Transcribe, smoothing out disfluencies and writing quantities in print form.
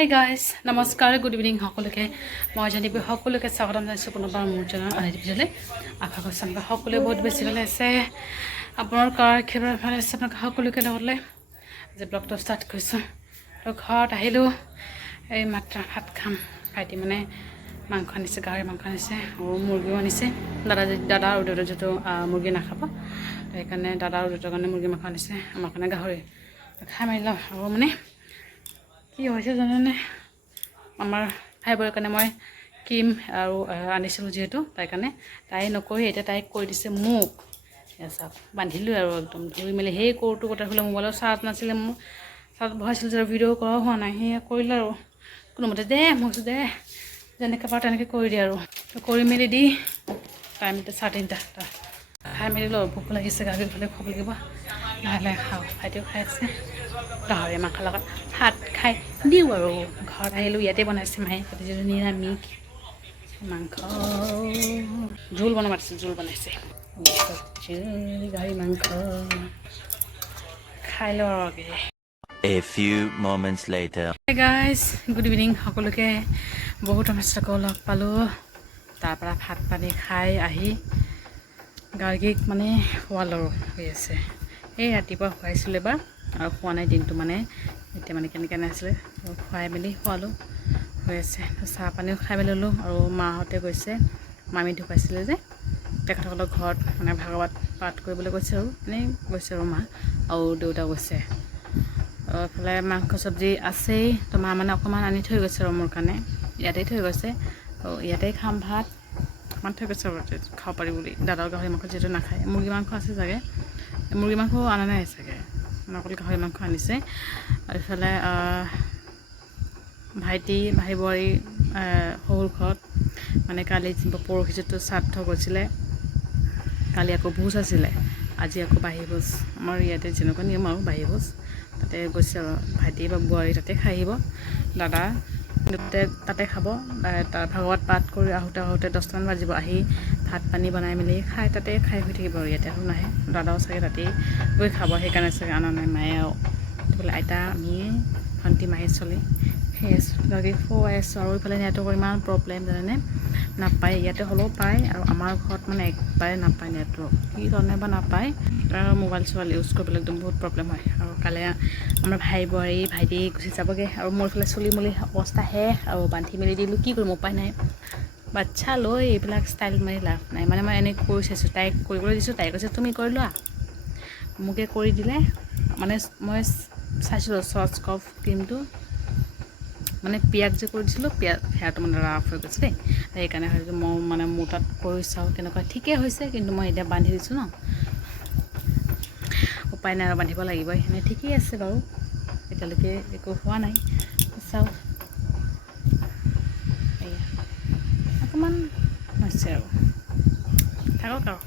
Hey guys, namaskar, good evening সকলোকে মই জানিব সকলোকে স্বাগতম জনাইছোঁ পুনৰবাৰ মোৰ চেনেল আনিদিলে আশা কৰিছোঁ আপোনালোক সকলোৱে বহুত বেছি ভালে আছে আপোনাৰ কাৰ খেলৰ ভালে আছে আপোনালোক সকলোকে লগতে যে ব্লগটো ষ্টাৰ্ট কৰিছোঁ তো ঘৰত আহিলোঁ এই মাত্ৰ ভাত খাম ভাইটি মানে মাংস আনিছে গাহৰি মাংস আনিছে আৰু মুৰ্গীও আনিছে দাদা আৰু দেউতা যিটো মুৰ্গী নাখাব সেইকাৰণে দাদা আৰু দেউতাৰ কাৰণে মুৰ্গী মাংস আনিছে আমাৰ কাৰণে গাহৰি খাই মাৰি লওঁ আৰু মানে কি হৈছে জানেনে আমাৰ ভাইবৰ কাৰণে মই ক্ৰীম আৰু আনিছিলোঁ যিহেতু তাই কাৰণে তাই নকৰি এতিয়া তাইক কৈ দিছে মোক চাওক বান্ধিলোঁ আৰু একদম ধুই মেলি সেই কোৰটো কথা হ'লে মোবাইলৰ চাৰ্জ নাছিলে মোৰ চাৰ্জ বহাইছিলোঁ যে ভিডিঅ' কৰা হোৱা নাই সেয়া কৰিলে আৰু কোনোমতে দে মই দে যেনেকৈ পাৰোঁ তেনেকৈ কৰি দিয়ে আৰু কৰি মেলি দি টাইম এতিয়া 3:30 খাই মেলি লওঁ ভোক লাগিছে গাখীৰ ফালে খুব লাগিব লাহে লাহে খাওঁ ভাইটিও খাই আছে গাহৰি মাংস লগত ভাত খাই দিওঁ আৰু ঘৰত আহিলোঁ ইয়াতে বনাইছে মায়ে যিটো নিৰামিষ মাংস জোল বনাব মাতিছিল জোল বনাইছে গাহৰি মাংস খাই লওঁ আৰু A few moments later. Hey guys, good evening সকলোকে বহুত সমস্যাকো লগ পালোঁ তাৰপৰা ভাত পানী খাই আহি গাৰ্গীক মানে খোৱালোঁ হৈ আছে এই ৰাতিপুৱা খুৱাইছিলোঁ এবাৰ আৰু খোৱা নাই দিনটো মানে এতিয়া মানে কেনেকৈ নাছিলে খুৱাই মেলি খোৱালোঁ হৈ আছে চাহ পানীও খাই মেলি ল'লোঁ আৰু মাহঁতে গৈছে মামী ঢুকাইছিলে যে তেখেতসকলৰ ঘৰত মানে ভাগৱত পাঠ কৰিবলৈ গৈছে আৰু এনেই গৈছে আৰু মা আৰু দেউতা গৈছে এইফালে মাংস চব্জি আছেই তো মা মানে অকণমান আনি থৈ গৈছে আৰু মোৰ কাৰণে ইয়াতেই থৈ গৈছে আৰু ইয়াতেই খাম ভাত অকণমান থৈ গৈছে আৰু খাব পাৰি বুলি দাদাৰ গাহৰি মাংস যিহেতু নাখায় মুৰ্গী মাংস আছে চাগে মুৰ্গী মাংস অনা নাই চাগে অকল গাহৰি মাংস আনিছে আৰু ইফালে ভাইটি ভাই বোৱাৰী সৰু ঘৰত মানে কালি পৰহি যিটো শ্ৰাদ্ধ কৰিছিলে কালি আকৌ ভোজ আছিলে আজি আকৌ বাঁহী ভোজ আমাৰ ইয়াতে যেনেকুৱা নিয়ম আৰু বাঁহী ভোজ তাতে গৈছে আৰু ভাইটি বা বোৱাৰী তাতে খাই আহিব দাদা তাতে খাব তাৰ ভাগৱত পাঠ কৰি আহোঁতে 10টামান বাজিব আহি ভাত পানী বনাই মেলি খাই তাতে খাই হৈ থাকিব আৰু ইয়াতে আৰু নাহে দাদাও চাগে তাতেই গৈ খাব সেইকাৰণে চাগে অনা নাই মায়ে আৰু বোলে আইতা আমিয়ে ভণ্টি মায়ে চলি সেই গাড়ী খুৱাই আছোঁ আৰু এইফালে নেটৱৰ্কৰ ইমান প্ৰব্লেম জানেনে নাপায় ইয়াতে হ'লেও পায় আৰু আমাৰ ঘৰত মানে একবাৰে নাপায় নেটৱৰ্ক কি কাৰণে বা নাপায় আৰু মোবাইল চোবাইল ইউজ কৰিবলৈ একদম বহুত প্ৰব্লেম হয় আৰু কালি আমাৰ ভাই বোৱাৰী ভাইটি গুচি যাবগৈ আৰু মোৰ এইফালে চলি মেলি অৱস্থা শেষ আৰু বান্ধি মেলি দিলোঁ কি কৰিম উপায় নাই বাচ্ছা লৈ এইবিলাক ষ্টাইল মাৰি লাভ নাই মানে মই এনেই কৰি চাইছোঁ তাইক কৰিবলৈ দিছোঁ তাই কৈছে তুমি কৰি লোৱা মোকে কৰি দিলে মানে মই চাইছিলোঁ চচ কফ ক্ৰীমটো মানে পিয়াক যে কৰি দিছিলোঁ পিয়াক হেয়াৰটো মানে ৰাফ হৈ গৈছে দেই সেইকাৰণে হয়তো মই মানে মোৰ তাত কৰি চাওঁ কেনেকুৱা ঠিকেই হৈছে কিন্তু মই এতিয়া বান্ধি দিছোঁ ন উপায় নাই আৰু বান্ধিব লাগিবই সেনে ঠিকেই আছে বাৰু এতিয়ালৈকে একো হোৱা নাই চাওঁ এয়া অকণমান হৈছে আৰু থাকক আৰু